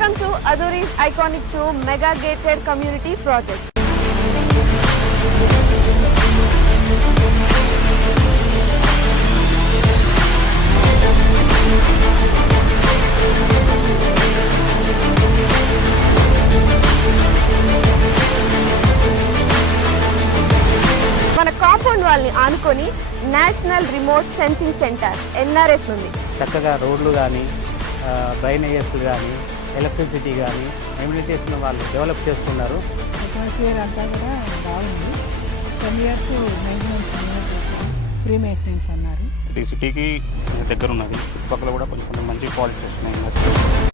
Welcome to Aduri's Iconic 2 Mega Gated Community Project. మన compound వాళ్ళని ఆనుకొని national remote sensing centre NRS ఉంది. చక్కగా రోడ్లు కానీ డ్రైనేజెస్ కానీ ఎలక్ట్రిసిటీ కానీ ఎమ్యూనిటీస్ను వాళ్ళు డెవలప్ చేస్తున్నారు. అట్మాస్ఫియర్ అంతా కూడా బాగుంది. 10 years మెయింటెనెన్స్ ఫ్రీ మెయింటెనెన్స్ అన్నారు. ఇది సిటీకి దగ్గర ఉన్నది. చుట్టుపక్కల కూడా కొంచెం మంచి క్వాలిటీస్ ఉన్నాయి.